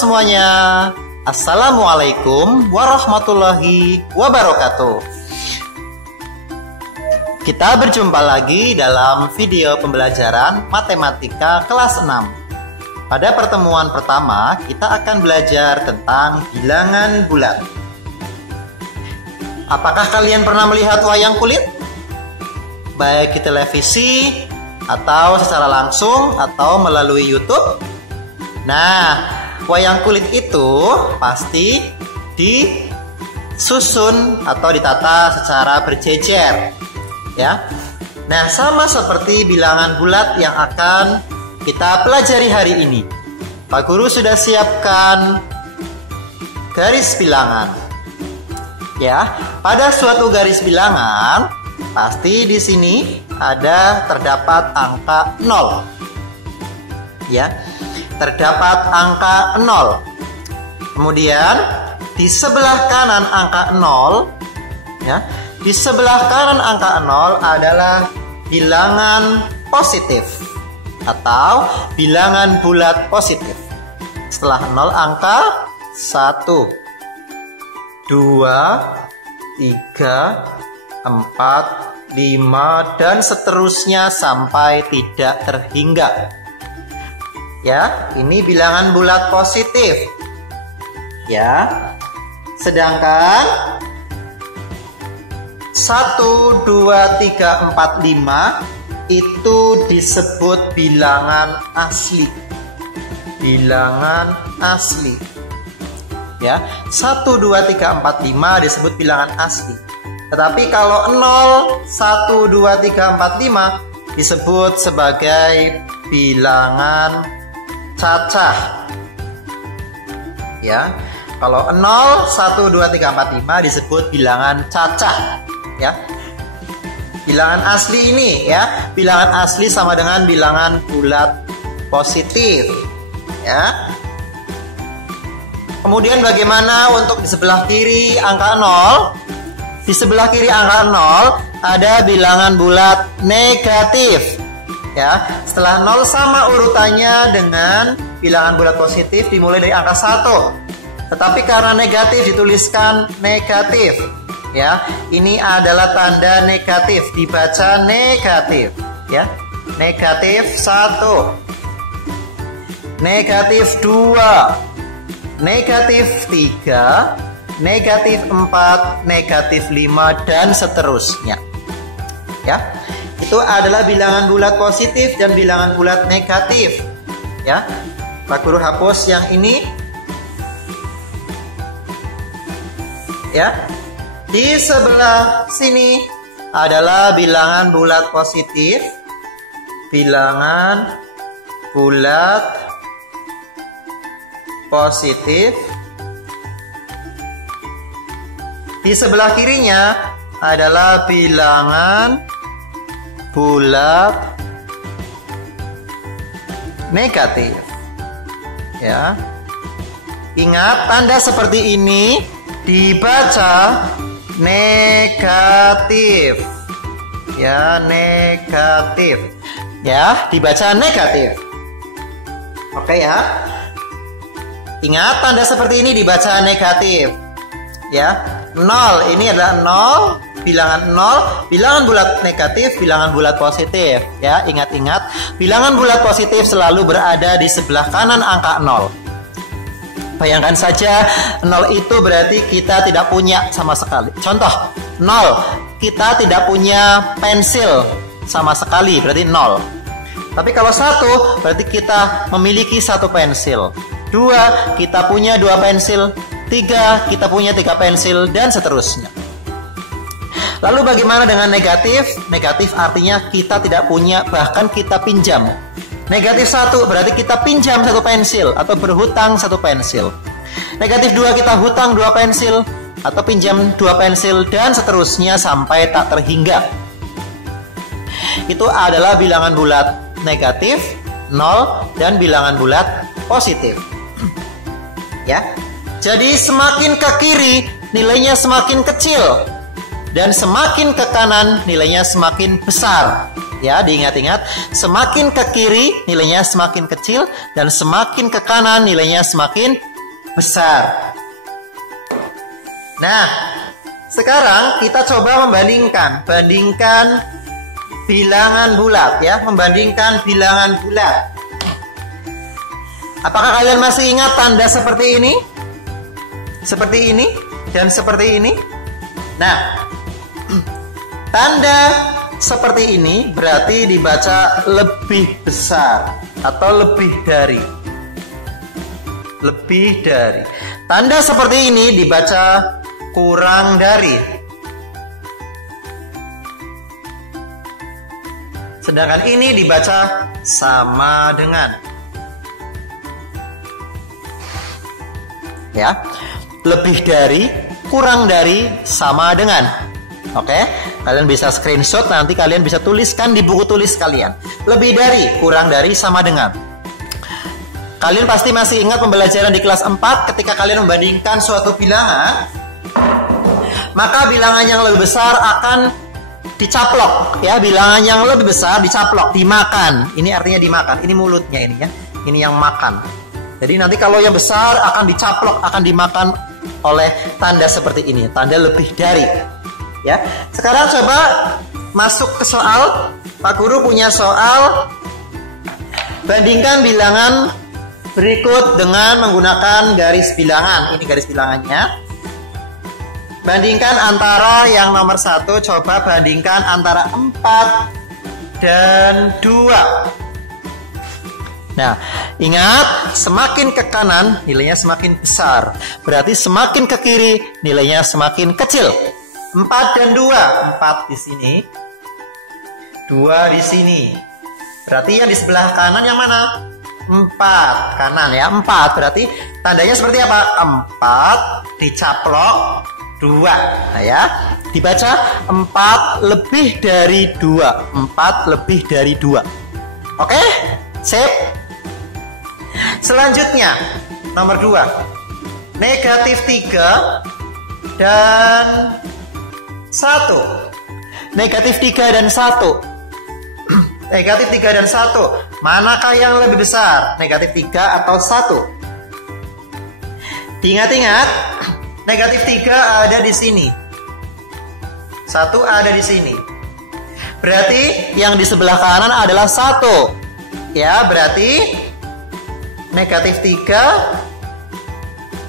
semuanya. Assalamualaikum warahmatullahi wabarakatuh. Kita berjumpa lagi dalam video pembelajaran matematika kelas 6. Pada pertemuan pertama, kita akan belajar tentang bilangan bulat. Apakah kalian pernah melihat wayang kulit? Baik di televisi, atau secara langsung, atau melalui YouTube? Nah, wayang kulit itu pasti disusun atau ditata secara berjejer, ya. Nah, sama seperti bilangan bulat yang akan kita pelajari hari ini. Pak Guru sudah siapkan garis bilangan. Ya, pada suatu garis bilangan pasti di sini terdapat angka 0. Ya. Terdapat angka 0. Kemudian di sebelah kanan angka 0, ya, di sebelah kanan angka 0 adalah bilangan positif atau bilangan bulat positif. Setelah 0 angka 1, 2, 3, 4, 5 dan seterusnya sampai tidak terhingga. Ya, ini bilangan bulat positif. Ya. Sedangkan 1, 2, 3, 4, 5 itu disebut bilangan asli. Bilangan asli. Ya, 1, 2, 3, 4, 5 disebut bilangan asli. Tetapi kalau 0, 1, 2, 3, 4, 5 disebut sebagai bilangan cacah. Ya, kalau 0, 1, 2, 3, 4, 5 disebut bilangan cacah. Ya, bilangan asli ini, ya, bilangan asli sama dengan bilangan bulat positif. Ya. Kemudian bagaimana untuk di sebelah kiri angka 0? Di sebelah kiri angka 0 ada bilangan bulat negatif. Ya, setelah 0 sama urutannya dengan bilangan bulat positif dimulai dari angka 1. Tetapi karena negatif dituliskan negatif. Ya, ini adalah tanda negatif, dibaca negatif, ya. Negatif 1. Negatif 2. Negatif 3. Negatif 4, negatif 5 dan seterusnya. Ya. Itu adalah bilangan bulat positif dan bilangan bulat negatif. Ya. Pak Guru hapus yang ini. Ya. Di sebelah sini adalah bilangan bulat positif. Bilangan bulat positif. Di sebelah kirinya adalah bilangan bulat negatif. Ya. Ingat, tanda seperti ini dibaca negatif. Ya, negatif. Ya, dibaca negatif. Oke ya. Ingat, tanda seperti ini dibaca negatif. Ya. 0 ini adalah 0. Bilangan 0, bilangan bulat negatif, bilangan bulat positif. Ya, ingat-ingat, bilangan bulat positif selalu berada di sebelah kanan angka 0. Bayangkan saja 0 itu berarti kita tidak punya sama sekali. Contoh, 0, kita tidak punya pensil sama sekali, berarti 0. Tapi kalau 1, berarti kita memiliki 1 pensil. 2, kita punya 2 pensil. 3, kita punya 3 pensil dan seterusnya. Lalu bagaimana dengan negatif? Negatif artinya kita tidak punya, bahkan kita pinjam. Negatif 1 berarti kita pinjam 1 pensil atau berhutang 1 pensil. Negatif 2 kita hutang 2 pensil atau pinjam 2 pensil dan seterusnya sampai tak terhingga. Itu adalah bilangan bulat negatif, 0 dan bilangan bulat positif. Ya. Jadi semakin ke kiri nilainya semakin kecil. Dan semakin ke kanan nilainya semakin besar. Ya, diingat-ingat, semakin ke kiri nilainya semakin kecil dan semakin ke kanan nilainya semakin besar. Nah, sekarang kita coba membandingkan. Bandingkan bilangan bulat ya, membandingkan bilangan bulat. Apakah kalian masih ingat tanda seperti ini? Seperti ini dan seperti ini? Nah, tanda seperti ini berarti dibaca lebih besar atau lebih dari. Lebih dari. Tanda seperti ini dibaca kurang dari. Sedangkan ini dibaca sama dengan. Ya, lebih dari, kurang dari, sama dengan. Oke, kalian bisa screenshot, nanti kalian bisa tuliskan di buku tulis kalian. Lebih dari, kurang dari, sama dengan. Kalian pasti masih ingat pembelajaran di kelas 4 ketika kalian membandingkan suatu bilangan, maka bilangan yang lebih besar akan dicaplok ya, bilangan yang lebih besar dicaplok, dimakan. Ini artinya dimakan, ini mulutnya ini ya. Ini yang makan. Jadi nanti kalau yang besar akan dicaplok, akan dimakan oleh tanda seperti ini, tanda lebih dari. Ya, sekarang coba masuk ke soal. Pak Guru punya soal. Bandingkan bilangan berikut dengan menggunakan garis bilangan. Ini garis bilangannya. Bandingkan antara yang nomor 1. Coba bandingkan antara 4 dan 2. Nah, ingat, semakin ke kanan nilainya semakin besar. Berarti semakin ke kiri nilainya semakin kecil. 4 dan 2. 4 di sini, 2 di sini. Berarti yang di sebelah kanan yang mana? 4. Kanan ya, 4. Berarti tandanya seperti apa? 4 dicaplok 2. Nah ya, dibaca 4 lebih dari 2. 4 lebih dari 2. Oke? Sip. Selanjutnya, nomor 2. Negatif 3 dan 1. Negatif 3 dan 1. Negatif 3 dan 1. Manakah yang lebih besar? Negatif 3 atau 1? Ingat-ingat, negatif 3 ada di sini. 1 ada di sini. Berarti yang di sebelah kanan adalah 1. Ya, berarti negatif 3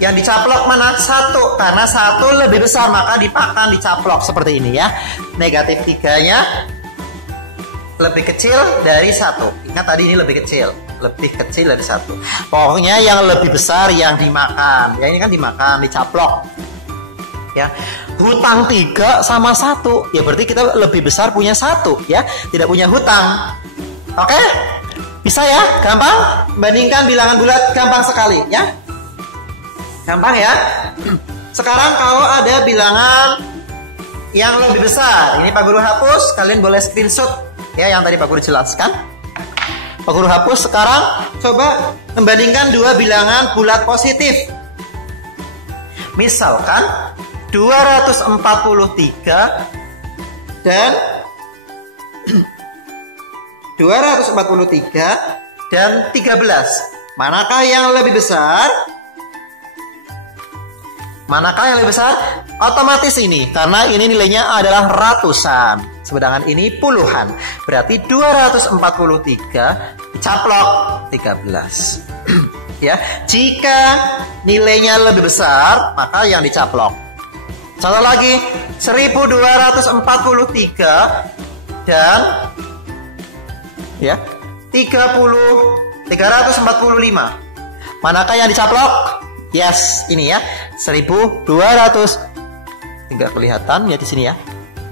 yang dicaplok mana? 1. Karena 1 lebih besar, maka dipakan, dicaplok seperti ini ya. Negatif 3-nya lebih kecil dari 1. Ingat tadi ini lebih kecil. Lebih kecil dari 1. Pokoknya yang lebih besar yang dimakan. Ya ini kan dimakan, dicaplok. Ya. Hutang 3 sama 1. Ya berarti kita lebih besar punya 1 ya. Tidak punya hutang. Oke? Bisa ya? Gampang? Bandingkan bilangan bulat, gampang sekali ya. Gampang ya. Sekarang kalau ada bilangan yang lebih besar, ini Pak Guru hapus, kalian boleh screenshot ya yang tadi Pak Guru jelaskan. Pak Guru hapus. Sekarang coba membandingkan dua bilangan bulat positif. Misalkan 243 dan 243 dan 13. Manakah yang lebih besar? Manakah yang lebih besar? Otomatis ini, karena ini nilainya adalah ratusan, sedangkan ini puluhan. Berarti 243 dicaplok 13. Ya, jika nilainya lebih besar, maka yang dicaplok. Contoh lagi, 1243 dan ya 345. Manakah yang dicaplok? Yes, ini ya 1200. Tidak kelihatan ya di sini ya.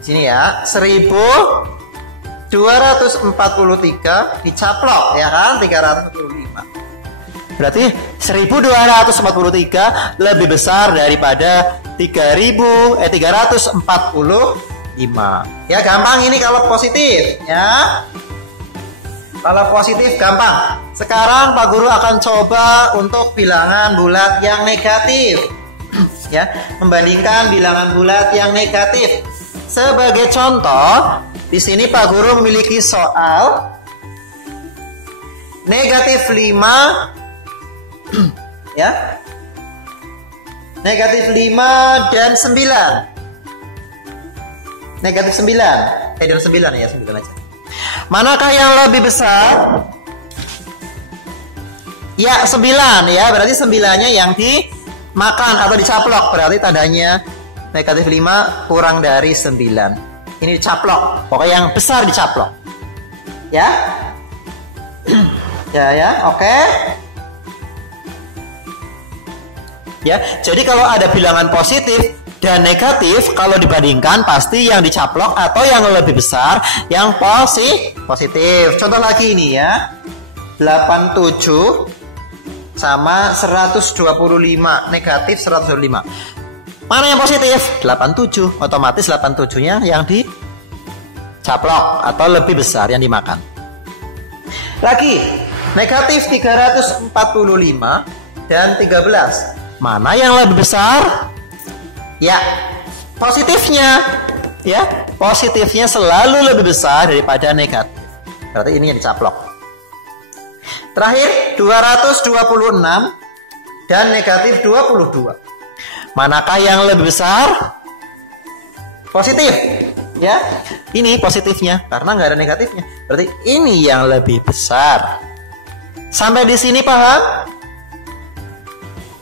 Sini ya 1243 dicaplok ya kan 345. Berarti 1243 lebih besar daripada 345. Ya gampang ini kalau positif ya. Kalau positif gampang. Sekarang Pak Guru akan coba untuk bilangan bulat yang negatif. Ya, membandingkan bilangan bulat yang negatif. Sebagai contoh, di sini Pak Guru memiliki soal negatif 5 ya. negatif 5 dan 9. Negatif 9. Dan 9 ya, 9 aja. Manakah yang lebih besar? Ya, 9 ya. Berarti 9-nya yang dimakan atau dicaplok. Berarti tandanya negatif 5 kurang dari 9. Ini dicaplok. Pokoknya yang besar dicaplok. Ya. ya, oke. Ya, jadi kalau ada bilangan positif dan negatif, kalau dibandingkan pasti yang dicaplok atau yang lebih besar yang positif. Contoh lagi ini ya. 87 sama 125, negatif 125. Mana yang positif? 87. Otomatis 87-nya yang dicaplok atau lebih besar yang dimakan. Lagi, negatif 345 dan 13. Mana yang lebih besar? Ya, positifnya. Ya, positifnya selalu lebih besar daripada negatif. Berarti ini yang dicaplok. Terakhir, 226 dan negatif 22. Manakah yang lebih besar? Positif. Ya, ini positifnya karena nggak ada negatifnya. Berarti ini yang lebih besar. Sampai di sini paham?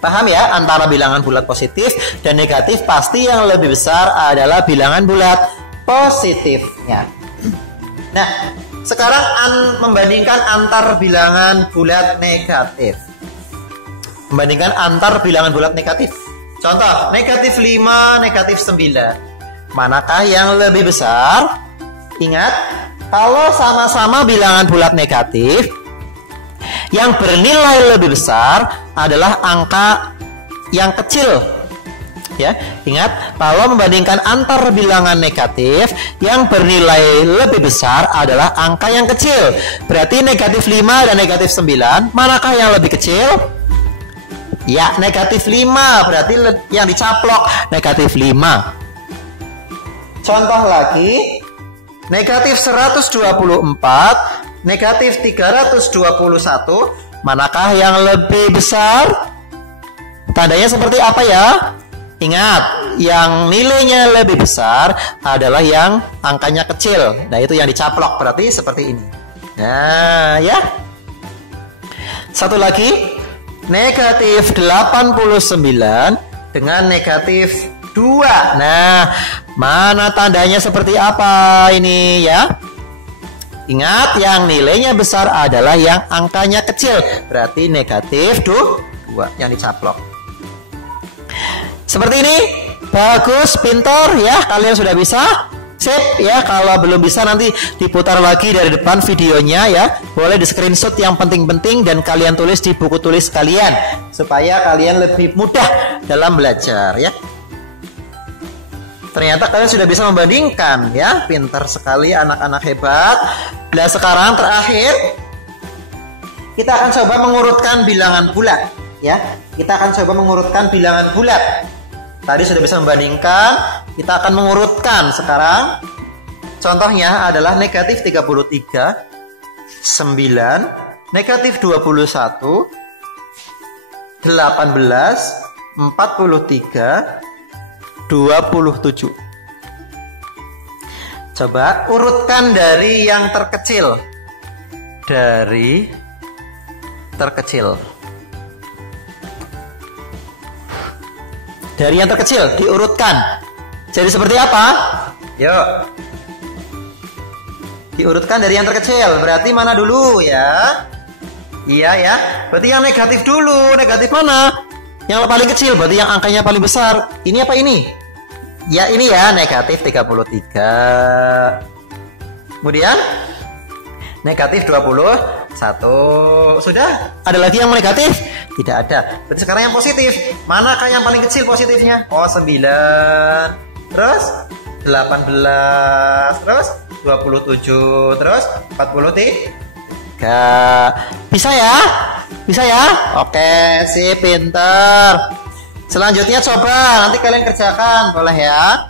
Paham ya, antara bilangan bulat positif dan negatif pasti yang lebih besar adalah bilangan bulat positifnya. Nah, sekarang membandingkan antar bilangan bulat negatif. Membandingkan antar bilangan bulat negatif. Contoh, negatif 5, negatif 9. Manakah yang lebih besar? Ingat, kalau sama-sama bilangan bulat negatif, yang bernilai lebih besar adalah angka yang kecil. Ya, ingat, kalau membandingkan antar bilangan negatif, yang bernilai lebih besar adalah angka yang kecil. Berarti negatif 5 dan negatif 9, manakah yang lebih kecil? Ya, negatif 5, berarti yang dicaplok negatif 5. Contoh lagi, negatif 124, negatif 321, manakah yang lebih besar? Tandanya seperti apa ya? Ingat, yang nilainya lebih besar adalah yang angkanya kecil. Nah, itu yang dicaplok, berarti seperti ini. Nah, ya. Satu lagi, negatif 89 dengan negatif 2. Nah, mana tandanya seperti apa ini ya? Ingat, yang nilainya besar adalah yang angkanya kecil. Berarti negatif 2 yang dicaplok. Seperti ini. Bagus, pintar ya. Kalian sudah bisa? Sip ya. Kalau belum bisa nanti diputar lagi dari depan videonya ya. Boleh di screenshot yang penting-penting dan kalian tulis di buku tulis kalian. Supaya kalian lebih mudah dalam belajar ya. Ternyata kalian sudah bisa membandingkan ya. Pintar sekali, anak-anak hebat. Nah, sekarang terakhir kita akan coba mengurutkan bilangan bulat ya. Kita akan coba mengurutkan bilangan bulat. Tadi sudah bisa membandingkan, kita akan mengurutkan sekarang. Contohnya adalah negatif 33, 9, negatif 21, 18, 43, 27. Coba urutkan dari yang terkecil. Dari terkecil. Dari yang terkecil diurutkan. Jadi seperti apa? Yuk. Diurutkan dari yang terkecil. Berarti mana dulu ya? Iya ya. Berarti yang negatif dulu. Negatif mana? Yang paling kecil. Berarti yang angkanya paling besar. Ini apa ini? Ya ini ya, negatif 33. Kemudian negatif 21. Sudah? Ada lagi yang negatif? Tidak ada. Berarti sekarang yang positif. Manakah yang paling kecil positifnya? Oh, 9. Terus 18. Terus 27. Terus 43. Bisa ya? Bisa ya? Oke, sip, pinter. Selanjutnya coba nanti kalian kerjakan, boleh ya?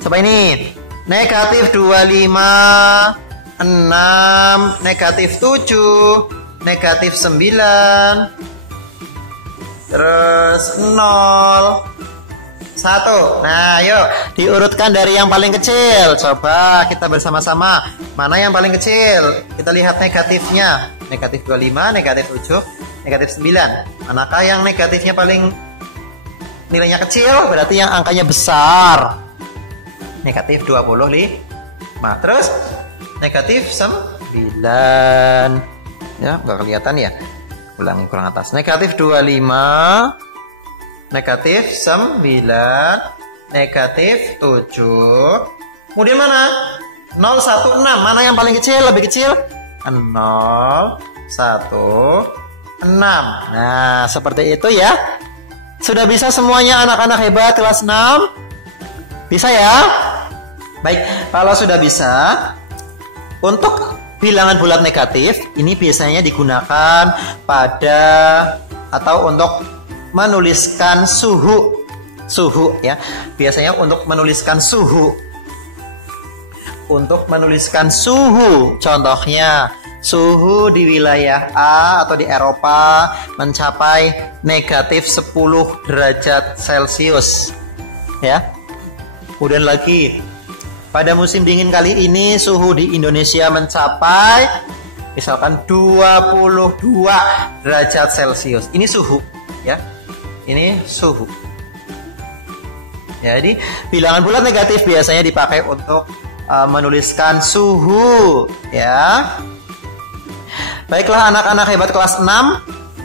Coba ini. Negatif 25, 6, negatif 7, negatif 9, terus Terus 0, 1. Nah, yuk diurutkan dari yang paling kecil. Coba kita bersama-sama. Mana yang paling kecil? Kita lihat negatifnya. Negatif 25, negatif 7, negatif 9. Manakah yang negatifnya paling nilainya kecil? Berarti yang angkanya besar. Negatif 25. Terus negatif 9. Ya, nggak kelihatan ya. Ulangi kurang atas. Negatif 25, negatif 9, negatif 7. Kemudian mana? 0, 1, 6. Mana yang paling kecil? Lebih kecil? 0, 1, 6. Nah, seperti itu ya. Sudah bisa semuanya anak-anak hebat kelas 6? Bisa ya? Baik, kalau sudah bisa, untuk bilangan bulat negatif ini biasanya digunakan pada atau untuk menuliskan suhu ya. Biasanya untuk menuliskan suhu. Untuk menuliskan suhu, contohnya suhu di wilayah A atau di Eropa mencapai negatif 10 derajat Celcius ya. Kemudian lagi, pada musim dingin kali ini suhu di Indonesia mencapai misalkan 22 derajat Celcius. Ini suhu ya. Ini suhu. Jadi bilangan bulat negatif biasanya dipakai untuk menuliskan suhu ya. Baiklah anak-anak hebat kelas 6,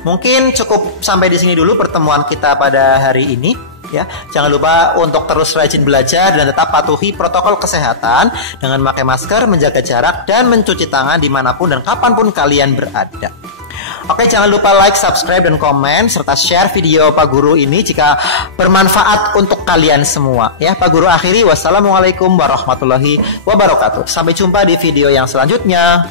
mungkin cukup sampai di sini dulu pertemuan kita pada hari ini. Ya, jangan lupa untuk terus rajin belajar dan tetap patuhi protokol kesehatan dengan memakai masker, menjaga jarak, dan mencuci tangan dimanapun dan kapanpun kalian berada. Oke, jangan lupa like, subscribe, dan komen serta share video Pak Guru ini jika bermanfaat untuk kalian semua. Ya, Pak Guru akhiri. Wassalamualaikum warahmatullahi wabarakatuh. Sampai jumpa di video yang selanjutnya.